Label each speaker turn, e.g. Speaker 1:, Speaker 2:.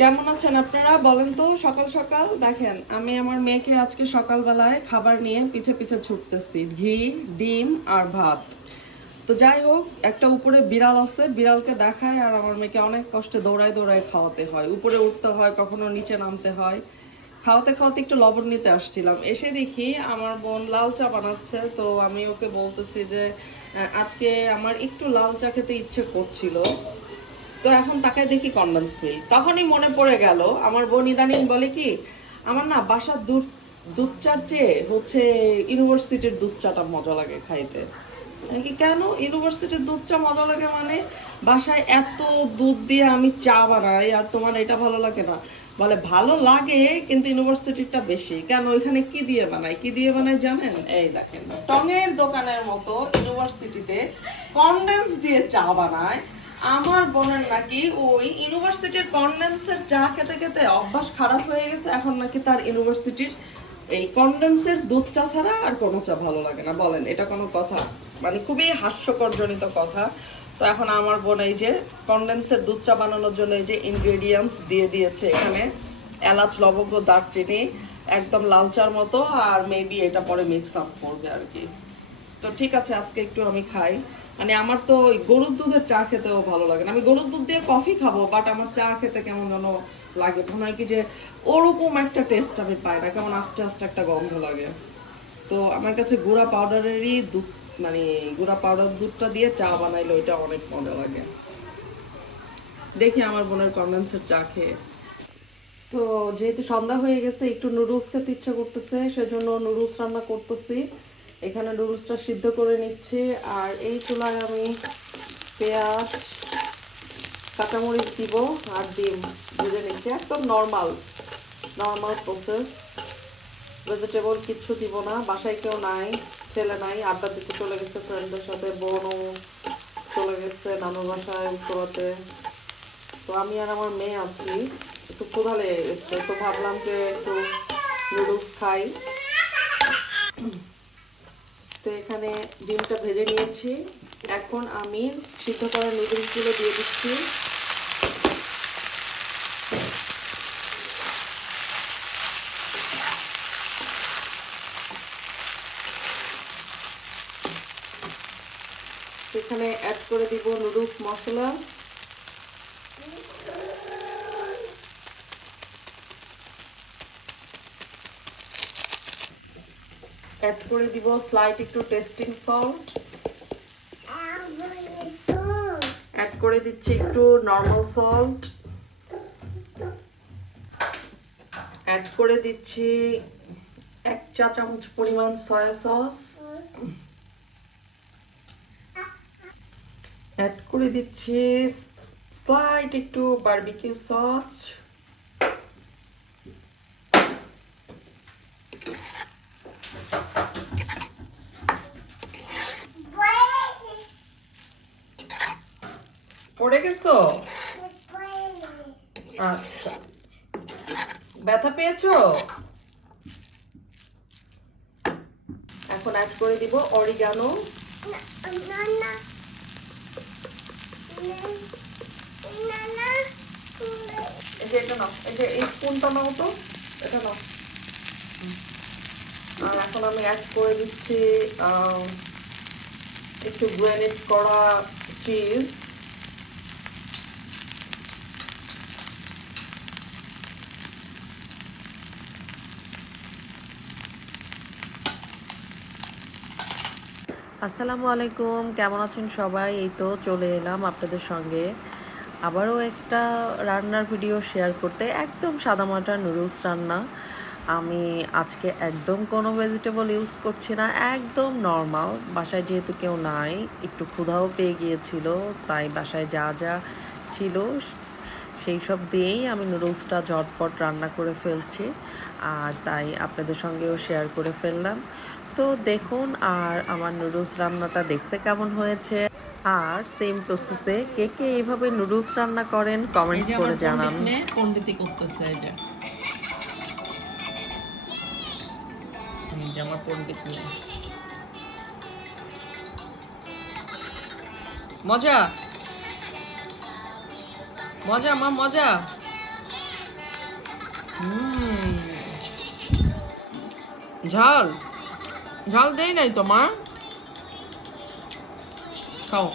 Speaker 1: কেমন আছেন আপনারা? বলেন তো, সকাল সকাল। দেখেন, আমি আমার মেয়েকে আজকে সকালবেলায় খাবার নিয়ে পিছে পিছে ছুটতেছি। ঘি, ডিম আর ভাত। তো যাই হোক, একটা উপরে বিড়াল আছে। বিড়ালকে দেখায় আর আমার মেয়েকে অনেক কষ্টে দৌড়ায় দৌড়ায় খাওয়াতে হয়। উপরে উঠতে হয়, কখনো নিচে নামতে হয়। খাওয়াতে খাওয়াতে একটু লবণ নিতে আসছিলাম। এসে দেখি আমার বোন লাল চা বানাচ্ছে। তো আমি ওকে বলতেছি যে আজকে আমার একটু লাল চা খেতে ইচ্ছে করছিল। তো এখন তাকে দেখি কন্ডেন্স মিল্ক তখনই মনে পড়ে গেল, আমার বোন ইদানিং বলে কি, আমার না বাসার দুধ দুধ চার চেয়ে হচ্ছে ইউনিভার্সিটির দুধ চাটা মজা লাগে খাইতে। কি, কেন? ইউনিভার্সিটির দুধ চা মজা লাগে মানে? বাসায় এত দুধ দিয়ে আমি চা বানাই, আর তোমার এটা ভালো লাগে না? বলে, ভালো লাগে, কিন্তু ইউনিভার্সিটিটা বেশি। কেন? ওইখানে কি দিয়ে বানাই? কি দিয়ে বানাই জানেন? এই দেখেন, টঙের দোকানের মতো ইউনিভার্সিটিতে কন্ডেন্স দিয়ে চা বানায়। আমার বোনের নাকি ওই ইউনিভার্সিটির কন্ডেন্সের চা খেতে খেতে অভ্যাস খারাপ হয়ে গেছে, এখন নাকি তার ইউনিভার্সিটির এই কন্ডেন্সের দুধ চা ছাড়া আর কোনো চা ভালো লাগে না। বলেন, এটা কোনো কথা? মানে খুবই হাস্যকর জনিত কথা। তো এখন আমার বোন এই যে কন্ডেন্সের দুধ চা বানানোর জন্য এই যে ইনগ্রেডিয়েন্টস দিয়ে দিয়েছে এখানে, এলাচ, লবঙ্গ, দারচিনি, একদম লাল চার মতো, আর মেবি এটা পরে মিক্স আপ করবে আর কি। তো ঠিক আছে, আজকে একটু আমি খাই। মানে আমার তো ওই গরুর দুধের চা খেতেও ভালো লাগে না। আমি গরুর দুধ দিয়ে কফি খাব বাট আমার চা খেতে কেমন যেন লাগে। মনে হয় কি যে ওরকম একটা টেস্ট আমি পাই না, কেমন আস্তে আস্তে একটা গন্ধ লাগে। তো আমার কাছে গুঁড়া পাউডারেরই দুধ মানে গুঁড়া পাউডার দুধটা দিয়ে চা বানাইলে ওইটা অনেক মজা লাগে। দেখি আমার বোনের কন্ডেন্সের চা খেয়ে। তো যেহেতু সন্ধ্যা হয়ে গেছে, একটু নুডলস খেতে ইচ্ছা করতেছে, সেজন্য নুডলস রান্না করতেছি। এখানে নুডলসটা সিদ্ধ করে নিচ্ছি। আর এই চুলায় আমি পেঁয়াজ, কাঁচামরিচ দিব আর ডিম ভেজে নিচ্ছি। একদম নর্মাল নর্মাল প্রসেস ভেজিটেবল কিচ্ছু দিব না। বাসায় কেউ নাই, ছেলে নাই, আড্ডা দিতে চলে গেছে ফ্রেন্ডদের সাথে, বোনও চলে গেছে নানুর বাসায় উত্তরাতে তো আমি আর আমার মেয়ে আছি। একটু লেগে গেছে, তো ভাবলাম যে একটু নুডলস খাই। তো এখানে ডিমটা ভেজে নিয়েছি। এখন আমি সিদ্ধ করা নুডলসগুলো দিয়ে দিচ্ছি। এখানে অ্যাড করে দিব নুডলস মশলা। অ্যাড করে দিব স্লাইট একটু টেস্টিং সল্ট অ্যাড করে দিচ্ছি একটু নর্মাল সল্ট অ্যাড করে দিচ্ছি এক চা চামচ পরিমাণ সয়া সস অ্যাড করে দিচ্ছি স্লাইট একটু বারবিকিউ সস পড়ে গেছ? তো আচ্ছা। ব্যথা পেয়েছ? এখন অ্যাড করে দিব অরিগানো যে এটা নাও, এই নাও তো, এটা নাও। আর এখন আমি করে দিচ্ছি একটু করা চিজ
Speaker 2: আসসালামু আলাইকুম, কেমন আছেন সবাই? এই তো চলে এলাম আপনাদের সঙ্গে আবারও একটা রান্নার ভিডিও শেয়ার করতে। একদম সাদামাটা নুডলস রান্না। আমি আজকে একদম কোনো ভেজিটেবল ইউজ করছি না, একদম নর্মাল বাসায় যেহেতু কেউ নাই, একটু ক্ষুধাও পেয়ে গিয়েছিল, তাই বাসায় যা যা ছিল, সেই সব দিয়েই আমি নুডলসটা ঝটপট রান্না করে ফেলছি। আর তাই আপনাদের সঙ্গেও শেয়ার করে ফেললাম। তো দেখুন আর আমার নুডলস রান্নাটা দেখতে কেমন হয়েছে। আর সেম প্রসেসে কে কে এইভাবে নুডলস রান্না করেন কমেন্টস করে জানান।
Speaker 1: পন্ডিতি করতেছে যে। আমার পন্ডিত মেয়ে। মজা? মজা মা মজা। ঝাল? ঝাল দেই নাই তোমার খাও